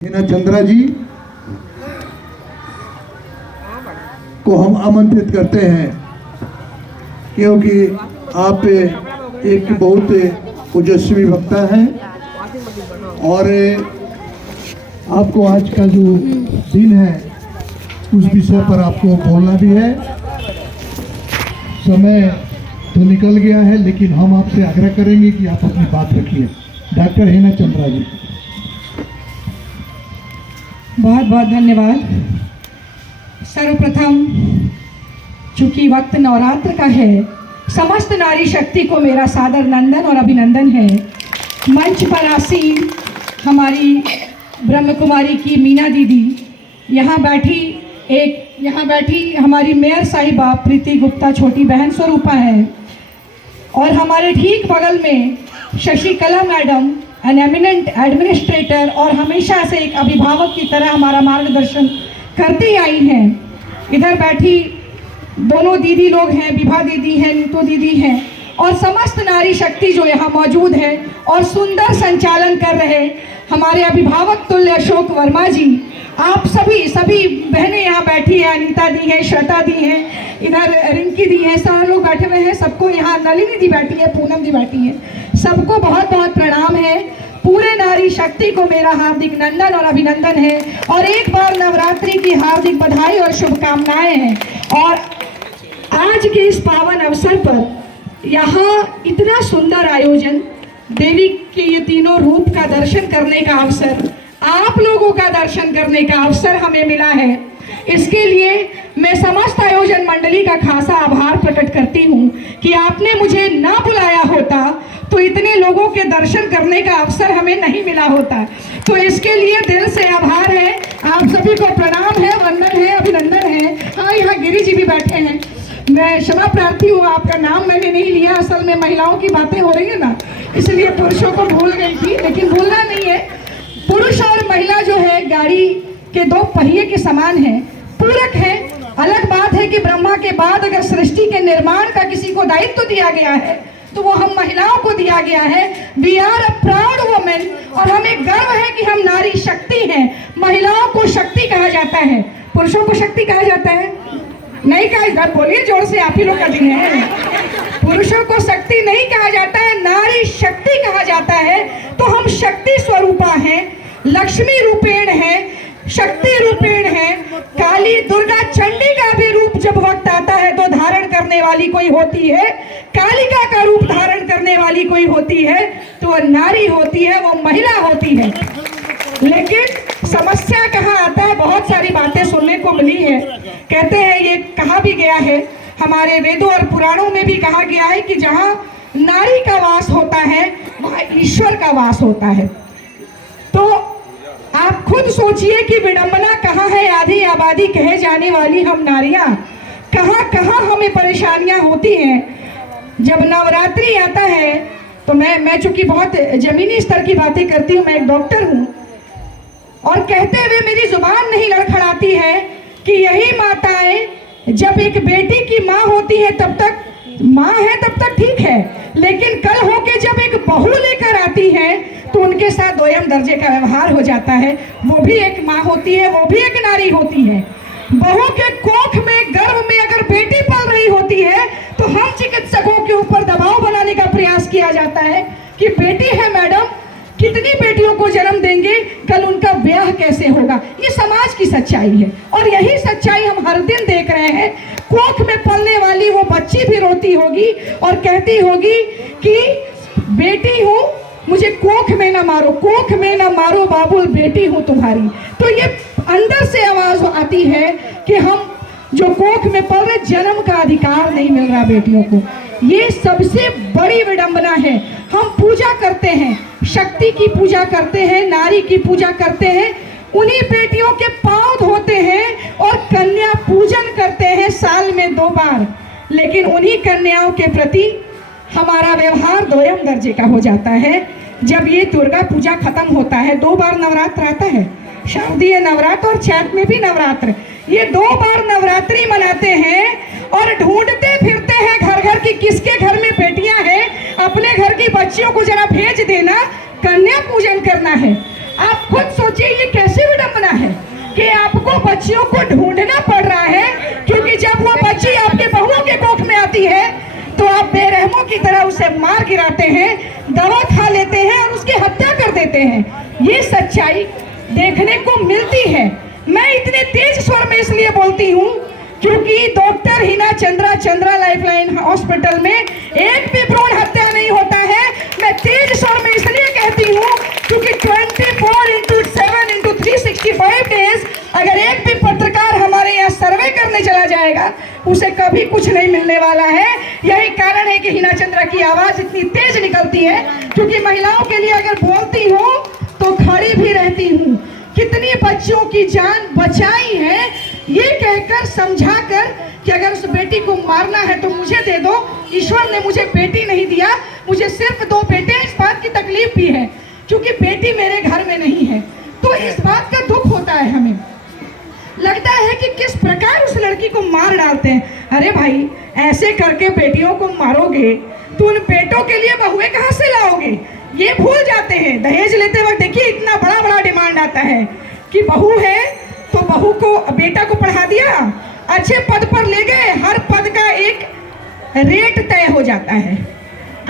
हिना चंद्रा जी को हम आमंत्रित करते हैं क्योंकि आप एक बहुत ओजस्वी वक्ता हैं और आपको आज का जो दिन है उस विषय पर आपको बोलना भी है। समय तो निकल गया है लेकिन हम आपसे आग्रह करेंगे कि आप अपनी बात रखिए। डॉक्टर हिना चंद्रा जी। बहुत बहुत धन्यवाद। सर्वप्रथम चूंकि वक्त नवरात्र का है, समस्त नारी शक्ति को मेरा सादर नंदन और अभिनंदन है। मंच पर आसीन हमारी ब्रह्म कुमारी की मीना दीदी, यहाँ बैठी हमारी मेयर साहिबा प्रीति गुप्ता छोटी बहन स्वरूपा है, और हमारे ठीक बगल में Shashikala madam an eminent administrator और हमेशा से एक अभिभावक की तरह हमारा मार्गदर्शन करती आई हैं। इधर बैठी दोनों दीदी लोग हैं, विभा दीदी हैं, नीतू दीदी हैं, और समस्त नारी शक्ति जो यहाँ मौजूद है और सुंदर संचालन कर रहे हमारे अभिभावक तुल्य अशोक वर्मा जी। आप सभी बहनें यहाँ बैठी हैं, अनीता दी है, श्वेता दी है, इधर रिंकी दी है, सारे लोग बैठे हुए हैं। सबको यहाँ नलिनी दी बैठी है, पूनम दी बैठी है, सबको बहुत बहुत प्रणाम है। पूरे नारी शक्ति को मेरा हार्दिक नंदन और अभिनंदन है, और एक बार नवरात्रि की हार्दिक बधाई और शुभकामनाएं हैं। और आज के इस पावन अवसर पर यहाँ इतना सुंदर आयोजन, देवी के ये तीनों रूप का दर्शन करने का अवसर, आप लोगों का दर्शन करने का अवसर हमें मिला है। इसके लिए मैं समस्त आयोजन मंडली का खासा आभार प्रकट करती हूँ कि आपने मुझे ना बुलाया होता तो इतने लोगों के दर्शन करने का अवसर हमें नहीं मिला होता। तो इसके लिए दिल से आभार है, आप सभी को प्रणाम है, वंदन है, अभिनंदन है। हाँ, यहाँ गिरी जी भी बैठे हैं। मैं क्षमा प्रार्थी हूँ, आपका नाम मैंने नहीं लिया, असल में महिलाओं की बातें हो रही है ना, इसलिए पुरुषों को भूल गई थी, लेकिन भूलना नहीं है। पुरुष और महिला जो है गाड़ी के दो पहिए के समान है, पूरक है। अलग बात है कि ब्रह्मा के बाद अगर सृष्टि के निर्माण का किसी को दायित्व दिया गया है तो वो हम महिलाओं को दिया गया है। We are a proud women, और हमें गर्व है कि हम नारी शक्ति हैं। महिलाओं को शक्ति कहा जाता है, पुरुषों को शक्ति कहा जाता है नहीं कहा, बोलिए जोर से, आप ही लोग का दिन है। पुरुषों को शक्ति नहीं कहा जाता है, नारी शक्ति कहा जाता है। तो हम शक्ति स्वरूपा हैं, लक्ष्मी रूपेण है, शक्ति रूपेण है। काली दुर्गा चंडी का भी रूप जब वक्त आता है तो धारण करने वाली कोई होती है, कालिका का रूप धारण करने वाली कोई होती है, तो वो नारी होती है, वो महिला होती है। लेकिन समस्या कहाँ आता है, बहुत सारी बातें सुनने को मिली है। कहते हैं, ये कहा भी गया है, हमारे वेदों और पुराणों में भी कहा गया है कि जहाँ नारी का वास होता है वहाँ ईश्वर का वास होता है। तो आप खुद सोचिए कि विडंबना कहाँ है। आधी आबादी कहे जाने वाली हम नारियां, कहाँ कहाँ हमें परेशानियां होती हैं। जब नवरात्रि आता है तो मैं चूंकि बहुत जमीनी स्तर की बातें करती हूँ, मैं एक डॉक्टर हूँ, और कहते हुए मेरी जुबान नहीं लड़खड़ाती है कि यही माताएं जब एक बेटी की माँ होती है तब तक माँ है, तब तक ठीक है, लेकिन कल होके जब एक बहू लेकर आती है तो उनके साथ दोयम दर्जे का व्यवहार हो जाता है। वो भी एक माँ होती है, वो भी एक नारी होती है। बहू के कोख में, गर्भ में अगर बेटी पल रही होती है तो हम चिकित्सकों के ऊपर दबाव बनाने का प्रयास किया जाता है कि बेटी है मैडम, कितनी बेटियों को जन्म देंगे, कल उनका ब्याह कैसे होगा। ये समाज की सच्चाई है, और यही सच्चाई हम हर दिन देख रहे हैं। कोख में पलने वाली वो बच्ची भी रोती होगी और कहती होगी कि बेटी हूँ, मुझे कोख में ना मारो, कोख में ना मारो बाबुल, बेटी हूँ तुम्हारी। तो ये अंदर से आवाज आती है कि हम जो कोख में पल रहे, जन्म का अधिकार नहीं मिल रहा बेटियों को। ये सबसे बड़ी विडंबना है। हम पूजा करते हैं, शक्ति की पूजा करते हैं, नारी की पूजा करते हैं, उन्हीं बेटियों के पांव धोते हैं और कन्या पूजन करते हैं साल में 2 बार, लेकिन उन्हीं कन्याओं के प्रति हमारा व्यवहार दोयम दर्जे का हो जाता है। जब ये दुर्गा पूजा खत्म होता है, 2 बार नवरात्र आता है, शारदीय नवरात्र और चैत में भी नवरात्र, ये 2 बार नवरात्रि मनाते हैं और ढूंढते फिरते हैं घर घर की किसके घर में बेटियां हैं, अपने घर की बच्चियों को जरा भेज देना, कन्या पूजन करना है। आप खुद सोचिए ये कैसे विडंबना है कि आपको बच्चियों को ढूंढना पड़ रहा है, क्योंकि जब वो बच्ची आपके बहुओं के कोख में आती है तो आप बेरहमों की तरह उसे मार गिराते हैं, दवा खा लेते हैं और उसकी हत्या कर देते हैं। ये सच्चाई देखने को मिलती है। मैं इतने तेज स्वर में इसलिए बोलती हूँ क्योंकि doctor Hina Chandra lifeline hospital में एक भी भ्रूण हत्या नहीं होता है। मैं तेज स्वर में इसलिए कहती हूँ क्योंकि 24/7/365 डेज अगर एक भी पत्रकार हमारे यहाँ सर्वे करने चला जाएगा उसे कभी कुछ नहीं मिलने वाला है। यही कारण है कि हिना चंद्रा की आवाज इतनी तेज निकलती है, क्योंकि महिलाओं के लिए अगर बोलती हूँ तो खड़ी भी रहती हूँ। कितनी बच्चियों की जान बचाई है ये कहकर, समझाकर कि अगर उस बेटी को मारना है तो मुझे दे दो, ईश्वर ने मुझे बेटी नहीं दिया, मुझे सिर्फ 2 बेटे हैं। इस बात की तकलीफ भी है क्योंकि बेटी मेरे घर में नहीं है, तो इस बात का दुख होता है। हमें लगता है कि किस प्रकार उस लड़की को मार डालते हैं। अरे भाई, ऐसे करके बेटियों को मारोगे तो उन बेटों के लिए बहुएं कहाँ से लाओगे, ये भूल जाते हैं। दहेज लेते वक्त देखिए इतना बड़ा बड़ा डिमांड आता है कि बहू है तो बहू को, बेटा को पढ़ा दिया, अच्छे पद पर ले गए, हर पद का एक रेट तय हो जाता है।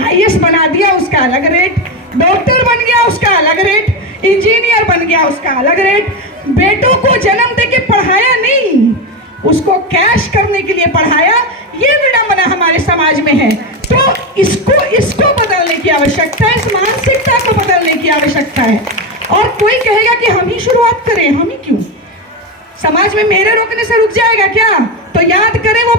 IAS बना दिया, उसका अलग रेट, डॉक्टर बन गया उसका अलग रेट, इंजीनियर बन गया उसका अलग रेट। बेटों को जन्म देके पढ़ाया नहीं, उसको कैश करने के लिए पढ़ाया। ये विडंबना हमारे समाज में है, तो इसको बदलने की आवश्यकता है, इस मानसिकता को बदलने की आवश्यकता है। और कोई कहेगा कि हम ही शुरुआत करें, हम ही क्यों, समाज में मेरे रोकने से रुक जाएगा क्या? तो याद करें वो